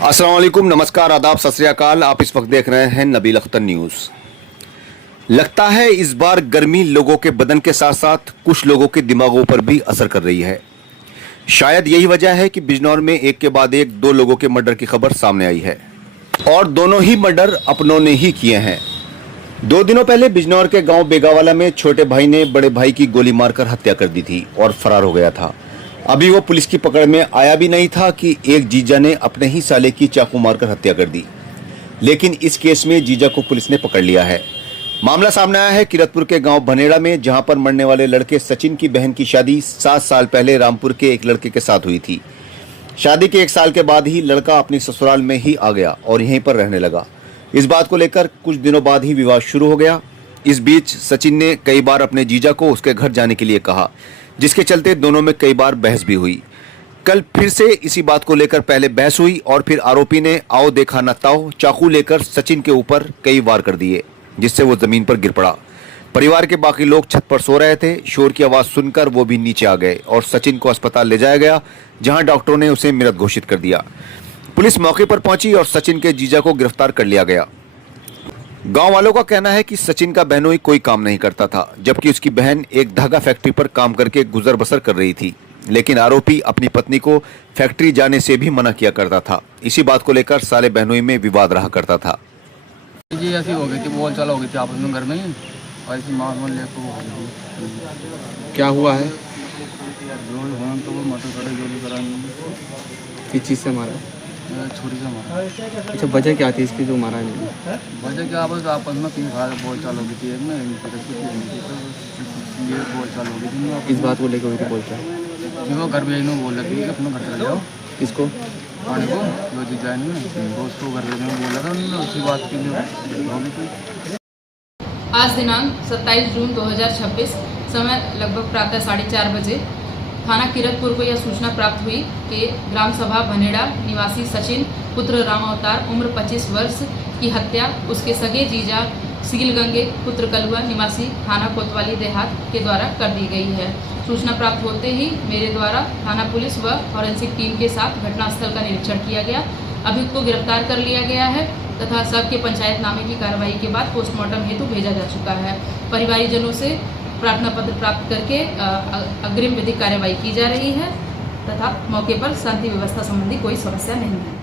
अस्सलाम वालेकुम, नमस्कार, आदाब, सत श्री अकाल। आप इस वक्त देख रहे हैं नबील अख्तर न्यूज। लगता है इस बार गर्मी लोगों के बदन के साथ साथ कुछ लोगों के दिमागों पर भी असर कर रही है। शायद यही वजह है कि बिजनौर में एक के बाद एक दो लोगों के मर्डर की खबर सामने आई है और दोनों ही मर्डर अपनों ने ही किए हैं। 2 दिनों पहले बिजनौर के गांव बेगावाला में छोटे भाई ने बड़े भाई की गोली मारकर हत्या कर दी थी और फरार हो गया था। अभी वो पुलिस की पकड़ में आया भी नहीं था कि एक जीजा ने अपने ही साले की चाकू मारकर हत्या कर दी। लेकिन इस केस में जीजा को पुलिस ने पकड़ लिया है। मामला सामने आया है किरतपुर के गांव भनेड़ा में, जहां पर मरने वाले लड़के सचिन की बहन की शादी 7 साल पहले रामपुर के एक लड़के के साथ हुई थी। शादी के 1 साल के बाद ही लड़का अपनी ससुराल में ही आ गया और यहीं पर रहने लगा। इस बात को लेकर कुछ दिनों बाद ही विवाद शुरू हो गया। इस बीच सचिन ने कई बार अपने जीजा को उसके घर जाने के लिए कहा, जिसके चलते दोनों में कई बार बहस भी हुई। कल फिर से इसी बात को लेकर पहले बहस हुई और फिर आरोपी ने आओ देखा न ताओ चाकू लेकर सचिन के ऊपर कई वार कर दिए, जिससे वो जमीन पर गिर पड़ा। परिवार के बाकी लोग छत पर सो रहे थे। शोर की आवाज सुनकर वो भी नीचे आ गए और सचिन को अस्पताल ले जाया गया, जहां डॉक्टरों ने उसे मृत घोषित कर दिया। पुलिस मौके पर पहुंची और सचिन के जीजा को गिरफ्तार कर लिया गया। गांव वालों का कहना है कि सचिन का बहनोई कोई काम नहीं करता था, जबकि उसकी बहन एक धागा फैक्ट्री पर काम करके गुजर बसर कर रही थी। लेकिन आरोपी अपनी पत्नी को फैक्ट्री जाने से भी मना किया करता था। इसी बात को लेकर साले बहनोई में विवाद रहा करता था। जी ऐसी हो गई थी, बोल चाल हो गई थी आपस में घर में ही, और ऐसी मार लेकर हो गई थी। क्या हुआ है? जो हम तो वो मटर कड़े गोली करानी। किस चीज़ से मारा? छोटी से मारा। अच्छा, वजह क्या थी इसकी जो मारा नहीं? वजह क्या, बस आपस में कहीं बोल चाल हो गई थी, एक में ये बोल चाल हो गई थी। किस बात को लेकर हुई थी बोल चाल? कि वो घर भेजने बोल रही थी कि अपने घर चले जाओ। किसको? पानी को जो चीज जाए नहीं तो उसको घर भेजने बोल रहा था उन्होंने, उसी बात के लिए होगी थी। आज दिनांक 27 जून 2026 समय लगभग प्रातः 4:30 बजे थाना किरतपुर को यह सूचना प्राप्त हुई कि ग्राम सभा भनेड़ा निवासी सचिन पुत्र राम अवतार उम्र 25 वर्ष की हत्या उसके सगे जीजा सील गंगे पुत्र कलुआ निवासी थाना कोतवाली देहात के द्वारा कर दी गई है। सूचना प्राप्त होते ही मेरे द्वारा थाना पुलिस व फॉरेंसिक टीम के साथ घटनास्थल का निरीक्षण किया गया। अभियुक्त को गिरफ्तार कर लिया गया है तथा सबके पंचायतनामे की कार्रवाई के बाद पोस्टमार्टम हेतु भेजा जा चुका है। परिवारीजनों से प्रार्थना पत्र प्राप्त करके अग्रिम विधिक कार्रवाई की जा रही है तथा मौके पर शांति व्यवस्था संबंधी कोई समस्या नहीं है।